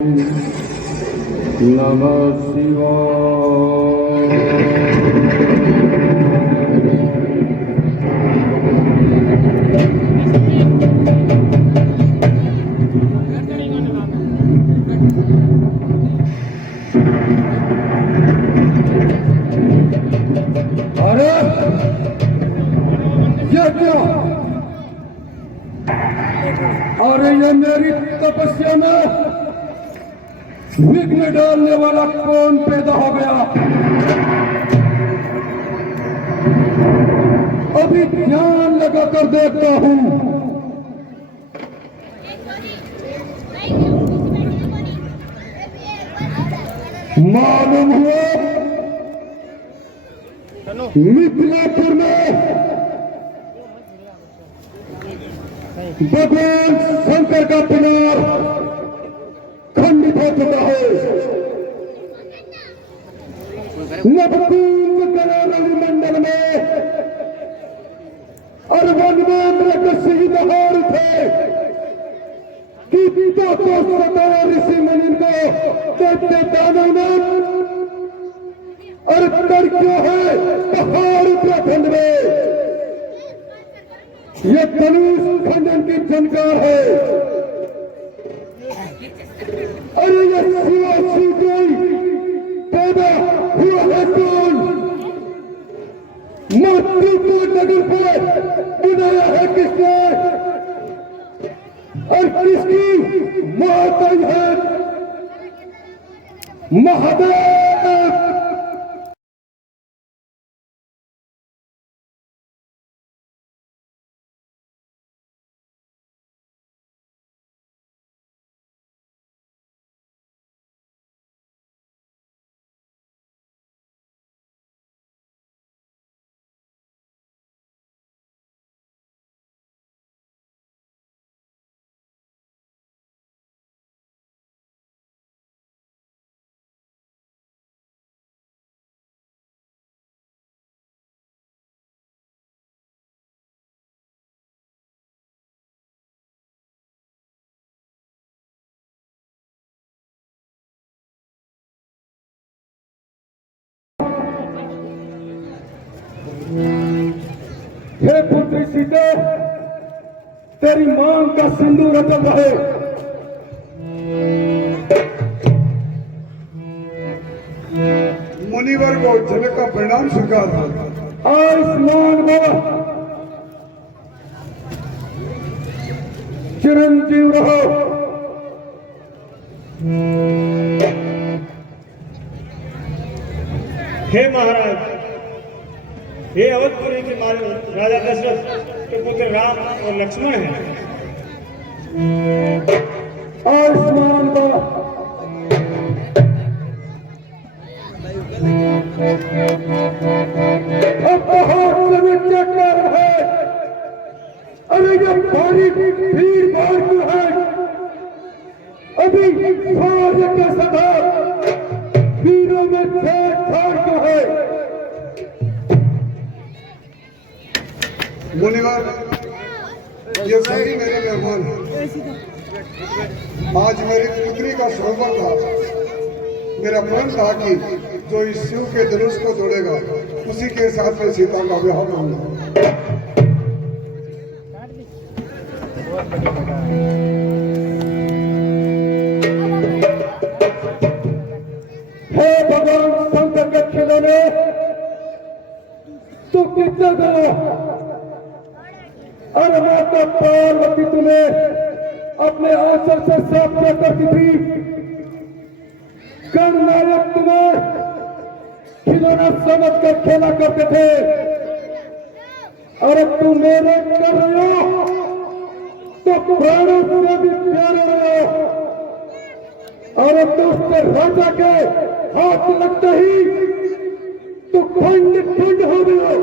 नमः शिवाय। अरे ये क्या? अरे ये मेरी तपस्या में विघ्न डालने वाला कौन पैदा हो गया? अभी ध्यान लगाकर देखता हूं। मालूम हुआ मिथिलापुर में भगवान शंकर का पिनार खंडित हो चुका है। नवकुंभ कलारंग मंडल में और वनवेंद्र के शहीद हार थे कि पिता को सताया ऋषि मुनि को दैत्य दानव ने और क्यों है पहाड़ उत्तराखंड में ये धनुष खंडन की जानकार है। अरे ये शिवा कोई पैदा हुआ है कौन? मृत्यु को नगर पर बुलाया है किसने? और किसकी माता है? महादेव। हे पुत्री सीते, तेरी मांग का सिंदूर अटल रहे। मुनिवर को जनक का परिणाम स्वीकार था। आयुष्मान भव, चिरंजीव रहो। हे महाराज, ये अवधपुरी के राजा दशरथ के पुत्र राम और लक्ष्मण हैं। आयुष्मान भव। अब बहुत क्या कर है? अरे ये भारी भीड़ भाड़ क्यों है? अभी भार्य के सदा वीरों में छेड़छाड़ क्यों है? मुनिवर, ये सभी मेरे मेहमान हैं। आज मेरी पुत्री का स्वयंवर था। मेरा मन था कि जो इस शिव के धनुष को तोड़ेगा उसी के साथ में सीता का विवाह करूंगा। हे भगवान शंकर के खिलौने, तू कितना करो? अरे माता पार्वती तुम्हें अपने आंचल से साफ क्या करती थी? कर्णनायक तुम्हें खिलौना समझ कर खेला करते थे। अरे तुम मेरे कर रहे हो तो प्राणों से भी प्यारे रहो। अरे दोस्त राजा के हाथ लगते ही तो खंड खंड हो गए।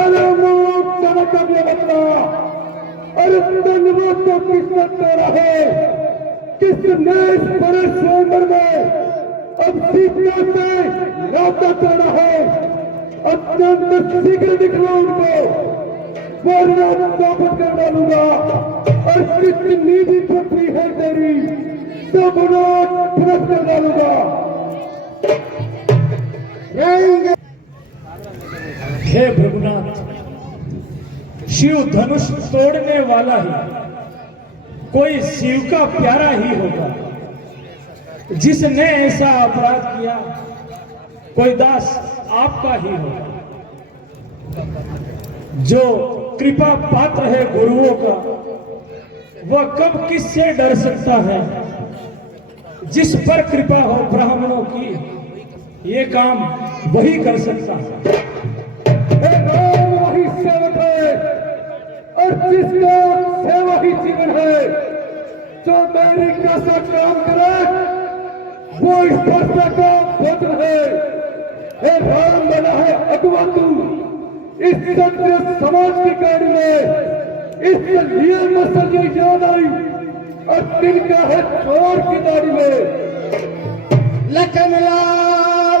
अरे मोह जनक बता, अरे धन्यवाद तो किस्मत तेरा है। किसने इस बड़े स्वयंवर में अब सीता से नाता तोड़ा है? अत्यंत शीघ्र दिखला उनको। वरना चौपट कर डालूंगा। और कितनी भी पृथ्वी है तेरी सब फुरत कर डालूंगा। हे भृगुनाथ, शिव धनुष तोड़ने वाला ही कोई शिव का प्यारा ही होगा। जिसने ऐसा अपराध किया कोई दास आपका ही होगा। जो कृपा पात्र है गुरुओं का वह कब किससे डर सकता है। जिस पर कृपा हो ब्राह्मणों की ये काम वही कर सकता है। हे राम वही सेवक है और जिसका सेवा ही जीवन है। जो मेरी कैसा काम करे वो इस वर्षा का भोजन है। हे राम बना है अगुआ तू इस सत्य समाज की गाड़ी में। इसलिए मसले याद आई और तिनका है चोर की दाढ़ी में। लखनलाल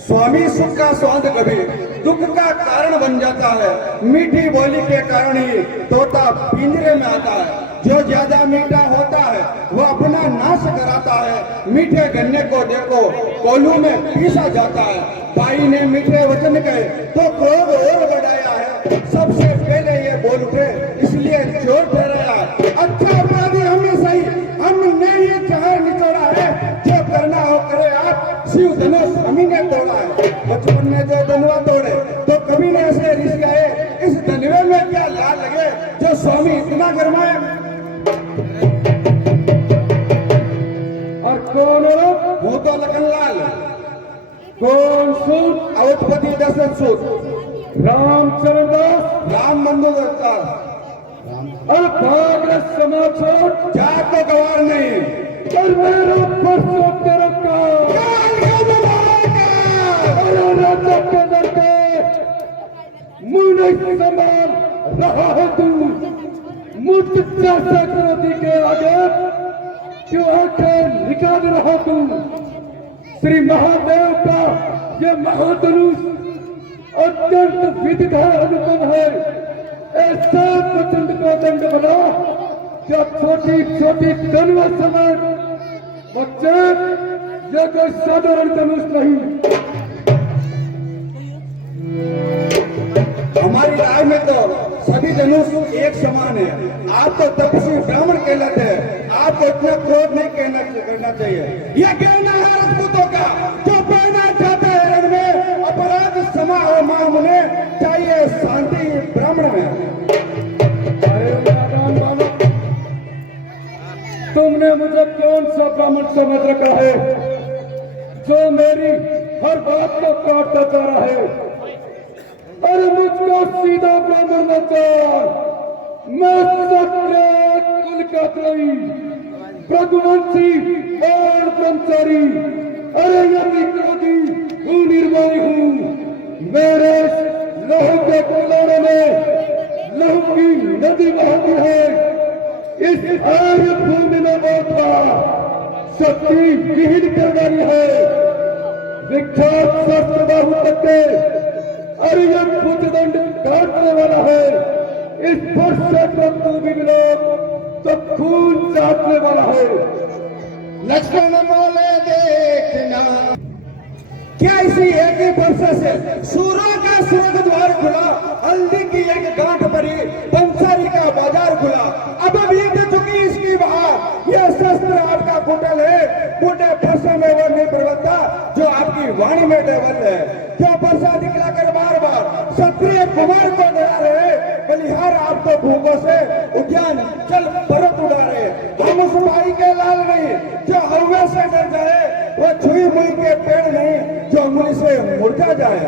स्वामी सुख का स्वाद कभी दुख का कारण बन जाता है। मीठी बोली के कारण ही तोता पिंजरे में आता है। जो ज्यादा मीठा होता है वह अपना नाश कराता है। मीठे गन्ने को देखो कोल्हू में पीसा जाता है। भाई ने मीठे वचन कहे तो क्रोध और बढ़ाया है। सबसे पहले ये बोल उठे इसलिए चोर ठहराया। अच्छा अपराधी हमें सही हमने ये चाहे निचोड़ा है। जो करना हो करे आप शिव धनुष हमी ने तोड़ा है। बचपन में जो धनुआ तोड़े तो कभी ने ऐसे ऋषि आए। इस धनवे में क्या लाल लगे जो स्वामी इतना गरमाए। और कौन हो? वो तो लखनलाल कौन सूत? अवधपति दशरथ सूत रामचरण दास राम बंधु दत्ता। और भागरथ समाचार जा तो गवार नहीं और मेरा परसों तेरा काम। और राजा के लड़के मुझे समान रहा है तू। मुझ जैसे क्रोधी के आगे क्यों आंखें निकाल रहा तू। श्री महादेव का ये महाधनुष अत्यंत विदित है अनुपम है। ऐसा प्रचंड का दंड बना क्या छोटी छोटी धनुष समेत बच्चे ये कोई साधारण धनुष नहीं। हमारी राय में तो सभी धनुष एक समान है। आप तो तपस्वी ब्राह्मण कहलाते हैं। आपको इतना क्रोध नहीं करना चाहिए। यह कहना है राजपूतों का जो पहना चाहता है रण में अपराध समा और मांगने चाहिए शांति ब्राह्मण में। अरे नादान बालक, तुमने मुझे कौन सा ब्राह्मण समझ रखा है जो मेरी हर बात को काटता जा रहा है। अरे मुझको सीधा ब्राह्मण न चाह। मैं सत्य कुल का त्रयी भृगुवंशी और ब्रह्मचारी। अरे यदि क्रोधी हूँ निर्मय हूँ। मेरे लहू के कुलाने में लहू की नदी बहती है। इस आर्य भूमि में बहुत शक्ति विहीन कर डाली है। विख्यात शस्त्र बाहु तक के अरे यह भुजदंड काटने वाला है। इस वर्षा को तू भी मिलो तो खून चाटने वाला है। लक्ष्मण बोले देखना क्या इसी एक ही वर्षा से सूरों का स्वर्ग द्वार खुला। हल्दी की एक गांठ भरी पंसारी का बाजार खुला। अब बीत चुकी इसकी बहार। यह शस्त्र आपका कुटल है। बूढ़े फरसा में वो नहीं प्रवक्ता जो आपकी वाणी में देवल है। क्यों फरसा दिखलाकर बार बार क्षत्रिय कुमार को डरा रहे। बलिहार आपको भूखों से उद्यान चल पर्वत उड़ा रहे। हम उस भाई के लाल नहीं जो हवा से डर जाए। वो छुई मुई के पेड़ नहीं जो अंगुली से मुरझा जाए।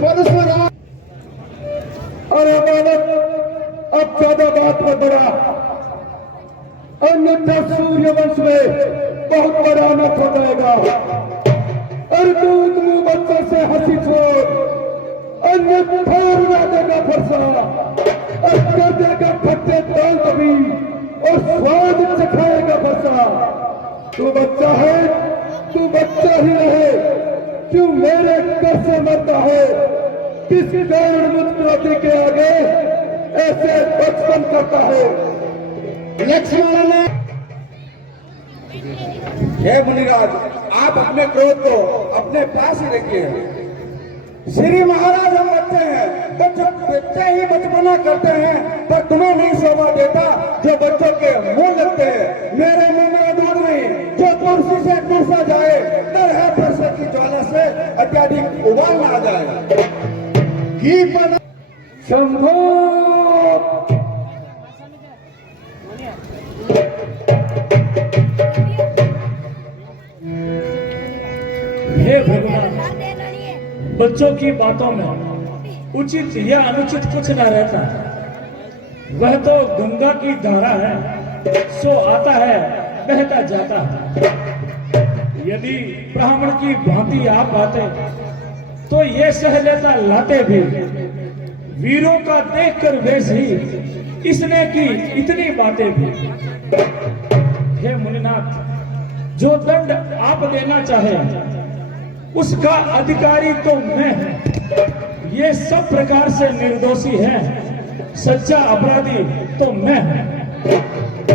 परशुराम अरे बालक, अब ज्यादा बात में बड़ा अन्यथा सूर्य वंश में बहुत बड़ा अनर्थ हो जाएगा। और दूध मुंह बच्चों से हंसी छोड़ अन्यथा उड़ा देगा फरसा और कर देगा फट्टे ताल कभी और स्वाद चखाएगा फरसा। तू बच्चा है, तू बच्चा ही रहे। क्यों मेरे कर से मरता है। किस कारण मुस्कुराते के आगे ऐसे बचपन करता है। लक्ष्मण ने हे मुनिराज, आप अपने क्रोध को अपने पास ही रखिए। श्री महाराज हम बच्चे हैं, बच्चे ही बचपना करते हैं, पर तुम्हें नहीं शोभा देता जो बच्चों के मुंह लगते हैं। मेरे मुंह में दूध नहीं जो तुलसी से टूसा जाए, डर है परसों की ज्वाला से अत्याधिक उबाल ना आ जाए। घी बना शंभो हे भगवान, बच्चों की बातों में उचित या अनुचित कुछ न रहता। वह तो गंगा की धारा है, सो आता है बहता जाता है। यदि ब्राह्मण की भांति आप आते तो ये सह लेता लाते भी। वीरों का देखकर वेश ही इसने की इतनी बातें भी। हे मुनिनाथ, जो दंड आप देना चाहे उसका अधिकारी तो मैं हूं। ये सब प्रकार से निर्दोषी है, सच्चा अपराधी तो मैं हूं।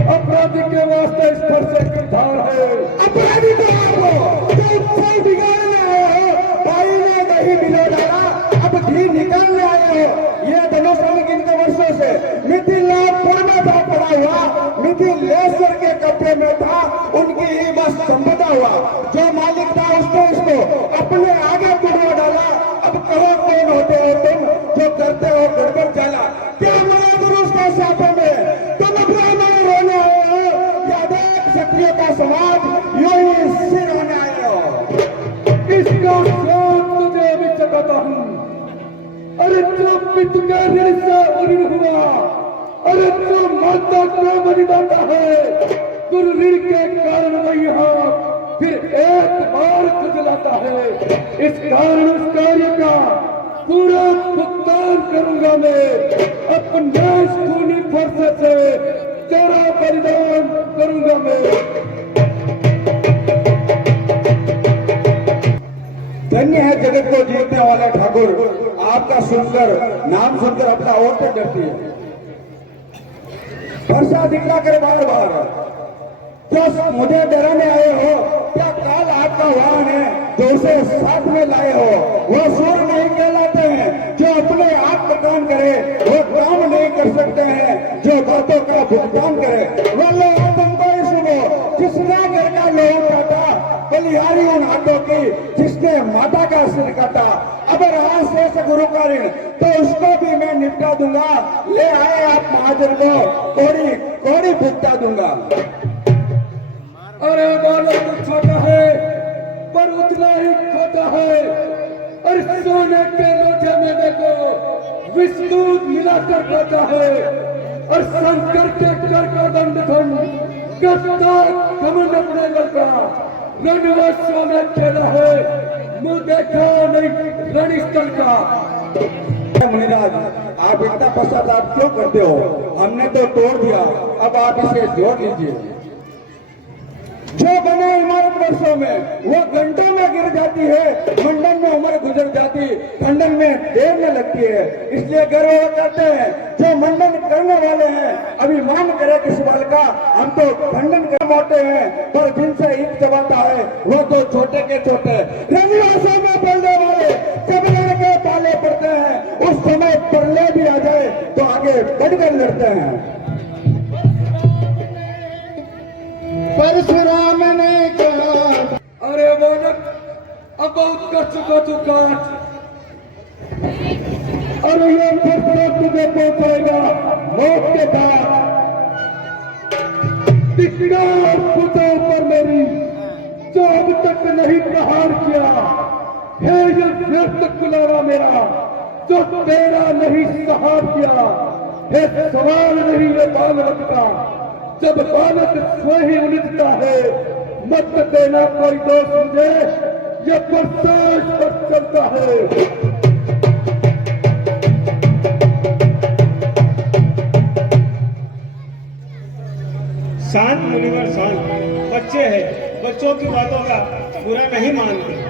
अपराधी के वास्ते इस पर से किरदार है। अपराधी तो आप हो जो उत्सव बिगाड़ने आए हो। भाई ने दही मिलो डाला, अब घी निकालने आए हो। ये धनुष कितने वर्षों से मिथिलापुर में था पड़ा हुआ, मिथिलेश्वर के कब्जे में था, उनकी ही बस संपदा हुआ। जो मालिक था उसने इसको अपने आगे तुड़वा डाला। अब कहो कौन होते हो तुम जो करते हो गड़बड़ चाला। क्या मना दुरुष का सापे में तुम ब्राह्मण रोने आए हो, यादव क्षत्रिय का समाज यूं ही सिर होने आए हो। इसका स्वाद तुझे अभी चखाता हूँ। अरे जो पिता का ऋण से ऋण हुआ, अरे जो माता का बलिदाता है, गुरु ऋण के कारण वही हाथ फिर एक बार खुजलाता है। इस कारण उस कार्य का पूरा भुगतान करूंगा मैं। अपने खूनी फरसे से तेरा बलिदान करूंगा मैं। धन्य है जगत को जीतने वाला ठाकुर, आपका सुनकर नाम सुनकर अपना औरतें डरती है। वर्षा दिखला करे बार बार जो मुझे डराने आए हो, क्या काल आपका वाहन है जो उसे साथ में लाए हो। वो सूर नहीं कहलाते हैं जो अपने आप का काम करे, वो काम नहीं कर सकते हैं जो बातों का भुगतान करे। वो लोग तुमको ही सुनो जिसने घर का लोहू काटा, बलिहारी उन हाथों की जिसने माता का सिर काटा। अगर आज से गुरु का ऋण तो उसको भी मैं निपटा दूंगा। ले आए आप महाजन को, कोड़ी कोड़ी भुगता दूंगा। अरे बालक तो छोटा है पर उतना ही खोटा है। और सोने के लोटे में देखो विष्णु मिलाकर खाता है। और शंकर के कर का दंड करता कमल अपने लड़का रणवासों में खेला है। मुंह देखा नहीं रणस्थल का। मुनिराज, आप इतना पश्चाताप क्यों करते हो? हमने तो तोड़ दिया, अब आप इसे जोड़ लीजिए। जो बने इमारत वर्षों में वो घंटों में गिर जाती है, मंडन में उम्र गुजर जाती, खंडन में देर न लगती है। इसलिए गर्व करते हैं जो मंडन करने वाले हैं। अभिमान करे किस बल का, हम तो खंडन कर मोटे हैं, पर जिनसे ईट चबाता है वो तो छोटे के छोटे। रविवासों में पलने वाले जब लड़के पाले पड़ते हैं, उस समय परले भी आ जाए तो आगे बढ़कर लड़ते हैं। परशुराम ने कहा, अरे बालक अब बहुत कर चुका तू काट। अरे ये फैसला तुझे पहुंचाएगा मौत के बाद। धिक्कार खुदा पर मेरी जो अब तक नहीं प्रहार किया है। ये व्यर्थ कुलावा मेरा जो तेरा नहीं सहार किया है। सवाल नहीं ये बालक का, जब बालक स्वयं ही उलझता है। मत देना कोई दोष मुझे, ये प्रसाद पर चलता है। शांत मुनिवर शांत, बच्चे हैं, बच्चों की बातों का बुरा नहीं मानते।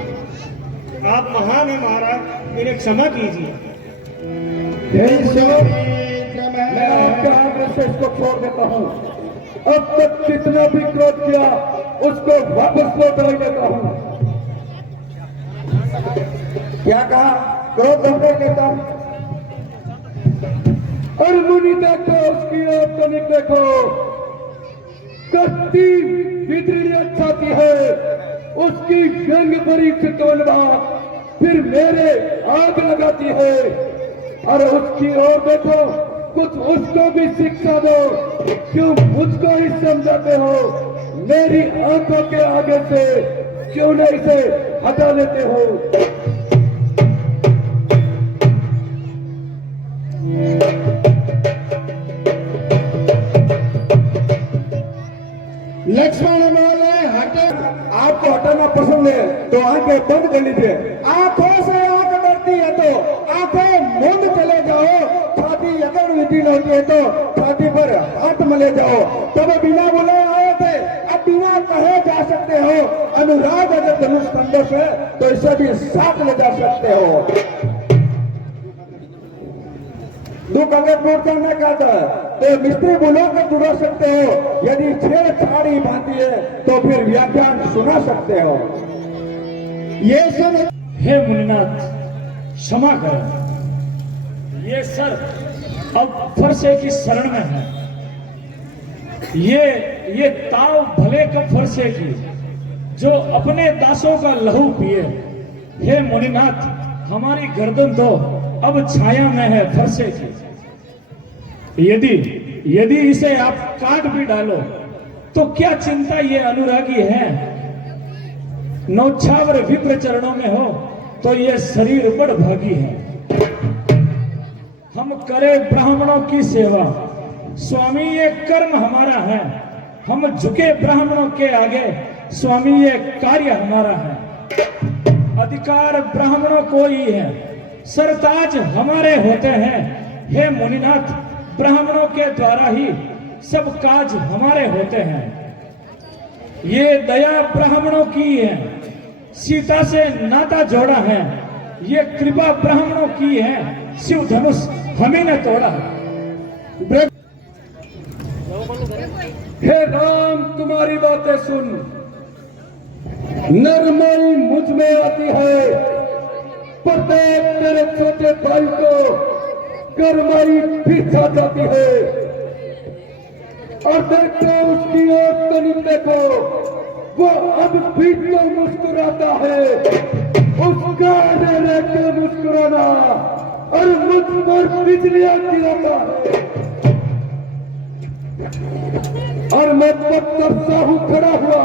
आप महान हैं महाराज, मेरे क्षमा कीजिए। मैं आपके आगे से इसको छोड़ देता हूँ। अब तक कितना भी क्रोध किया उसको वापस लौटा ही देता हूँ। क्या कहा? क्रोध नहीं देता। और मुनि देखो उसकी ओर तनिक देखो, कत्ती बिदरी छाती है, उसकी गंग भरी चितवनवा फिर मेरे आग लगाती है। और उसकी ओर देखो, कुछ उसको भी शिक्षा दो, क्यों मुझको ही समझाते हो? मेरी आंखों के आगे से क्यों नहीं इसे हटा लेते हो? लक्ष्मण बोले हटे। आपको हटाना पसंद है तो आंखें बंद कर लीजिए। आंखों से आंख डरती है तो आंखें मूंद चले जाओ। छाती अगर विधि होती है तो छाती पर हाथ मले जाओ। तब बिना बोले आए थे, अब बिना कहे जा सकते हो। अनुराग अगर धनुष संदेश है तो इसे भी साथ ले जा सकते हो। दुख अगर दूर करना चाहता है तो मिस्त्री बोलो कर जुड़ा सकते हो। यदि छेड़छाड़ी भाती है तो फिर व्याख्यान सुना सकते हो। ये सब हे मुनिनाथ क्षमा करें, ये सर अब फरसे की शरण में है। ये ताव भले कब फरसे की जो अपने दासों का लहू पिए। हे मुनिनाथ हमारी गर्दन तो अब छाया में है फरसे की। यदि इसे आप काट भी डालो तो क्या चिंता ये अनुरागी है। नौछावर विप्र चरणों में हो तो ये शरीर बड़ भागी है। हम करे ब्राह्मणों की सेवा, स्वामी ये कर्म हमारा है। हम झुके ब्राह्मणों के आगे, स्वामी ये कार्य हमारा है। अधिकार ब्राह्मणों को ही है, सरताज हमारे होते हैं। हे मुनिनाथ ब्राह्मणों के द्वारा ही सब काज हमारे होते हैं। ये दया ब्राह्मणों की है, सीता से नाता जोड़ा है। ये कृपा ब्राह्मणों की है, शिव धनुष हमें न तोड़ा। हे राम तुम्हारी बातें सुन, नरमाई मुझ में आती है। प्रत्येक तेरे छोटे भाई को करमाई पीछा जाती है। और देखो उसकी ओर तनिक देखो, वो अब भी तो मुस्कुराता है। उसका रह के मुस्कुराना और मुझ पर बिजलियां गिराता है। और मैं पत्थर सा हूं खड़ा हुआ,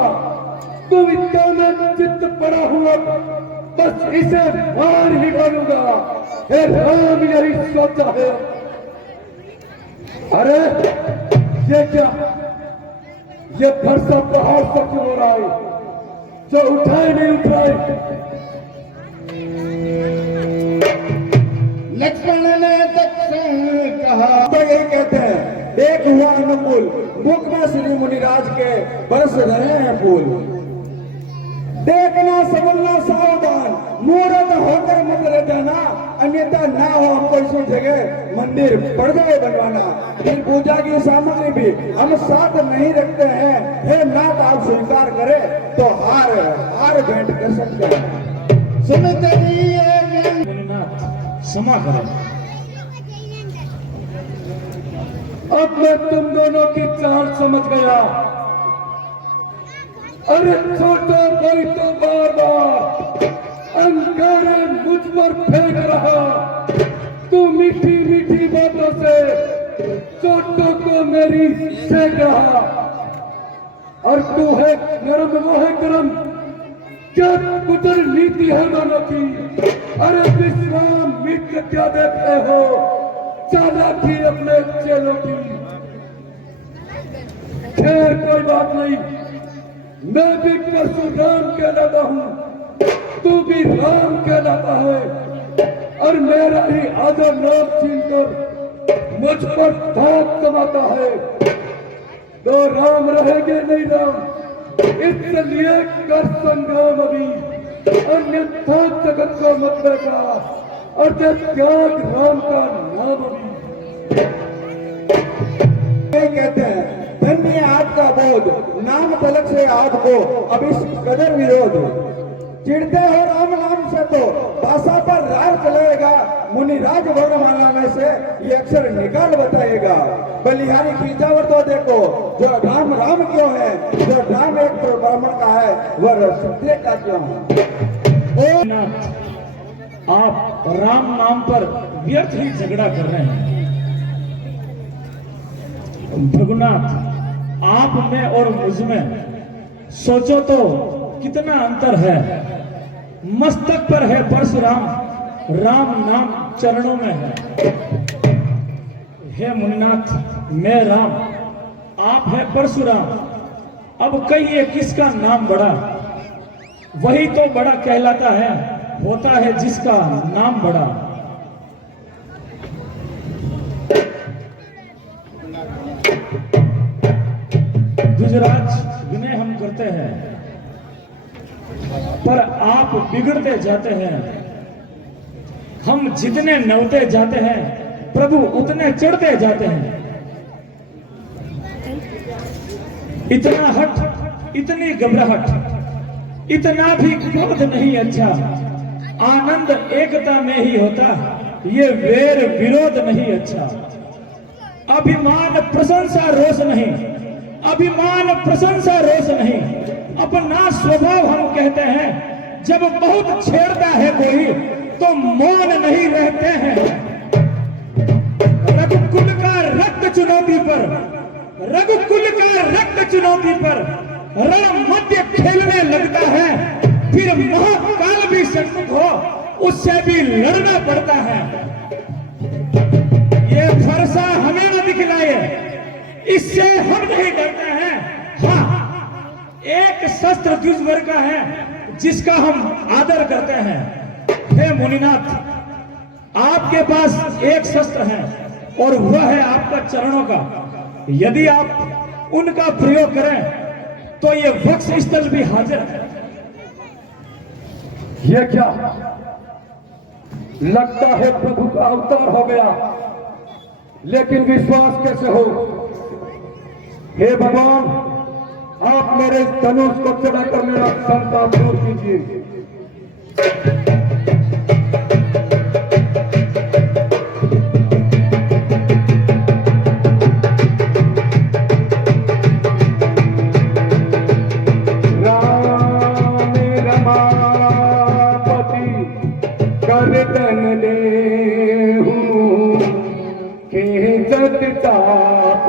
तुम इतना में चित्त पड़ा हुआ, बस इसे मार ही डालूंगा। हे राम यही सोचा है। अरे ये क्या, ये फरसा पहाड़ से क्यों हो रहा है जो उठाए नहीं उठाए? लक्ष्मण ने दक्षिण कहा तो यही कहते हैं, एक हुआ अनुकूल, मुख में श्री मुनिराज के बरस रहे हैं फूल। देखना समझना सावधान, मूर्त होकर मत रह जाना, अन्यथा ना हो हमको इसी जगह मंदिर पड़ जाए बनवाना। फिर पूजा की सामग्री भी हम साथ नहीं रखते हैं। हे नाथ आप स्वीकार करें तो हार भेंट कर सकते हैं। सुनते मुनिनाथ क्षमा करें। अब मैं तुम दोनों की चाल समझ गया। अरे छोटा भाई तो बार बार अंगारे मुझ पर फेंक रहा। तू मीठी मीठी बातों से छोटों को मेरी सेक रहा। और तू है नरम वो है गरम, क्या कुतर नीति है दोनों की। अरे विश्राम मित्र क्या देखते हो, चालाकी अपने चेलों की। खैर कोई बात नहीं, मैं भी परशुराम कहलाता हूँ, तू भी राम कहलाता है। और मेरा ही आदर नाम छीनकर मुझ पर धाक कमाता है। दो राम रहेंगे नहीं राम, इसलिए कर संग्राम अभी, अन्यथा जगत को मत देखा। और जब त्याग राम का नाम यही कहते हैं, धन्य है आपका बोध, नाम तलक से आपको अब इस कदर विरोध। चिढ़ते हो राम नाम से तो भाषा पर रार चलाएगा, मुनिराज वर्णमाला में से ये अक्षर निकाल बताएगा। बलिहारी खींचावर तो देखो, जो राम राम क्यों है, जो राम एक ब्राह्मण का है वह क्षत्रिय का क्यों है। नाथ, आप राम नाम पर व्यर्थ ही झगड़ा कर रहे हैं। भगुनाथ, आप में और मुझ में सोचो तो कितना अंतर है। मस्तक पर है परशुराम, राम नाम चरणों में है। हे मुनिनाथ, मैं राम, आप है परशुराम। अब कहिए किसका नाम बड़ा? वही तो बड़ा कहलाता है, होता है जिसका नाम बड़ा। गुजरात विनय हम करते हैं, पर आप बिगड़ते जाते हैं। हम जितने नवते जाते हैं, प्रभु उतने चढ़ते जाते हैं। इतना हट, इतनी घबराहट, इतना भी क्रोध नहीं अच्छा। आनंद एकता में ही होता, ये वेर विरोध नहीं अच्छा। अभिमान प्रशंसा रोष नहीं, अभिमान प्रशंसा रोष नहीं। अपना स्वभाव हम कहते हैं, जब बहुत छेड़ता है कोई तो मौन नहीं रहते हैं। रघुकुल का रक्त चुनौती पर, रघुकुल का रक्त चुनौती पर रण मध्य खेलने लगता है। फिर महाकाल भी सन्मुख हो, उससे भी लड़ना पड़ता है। ये फरसा हमें न दिखलाए, इससे हम नहीं डरते हैं। हाँ, एक शस्त्र दुश्मन का है जिसका हम आदर करते हैं। हे मुनिनाथ, आपके पास एक शस्त्र है और वह है आपका चरणों का। यदि आप उनका प्रयोग करें तो ये वक्ष स्थल भी हाजिर है। ये क्या लगता है प्रभु का अवतार हो गया, लेकिन विश्वास कैसे हो? हे भगवान, आप मेरे धनुष को चढ़ा कर मेरा संताप दूर कीजिए। राम रमापति करदन देहु खींचत ताप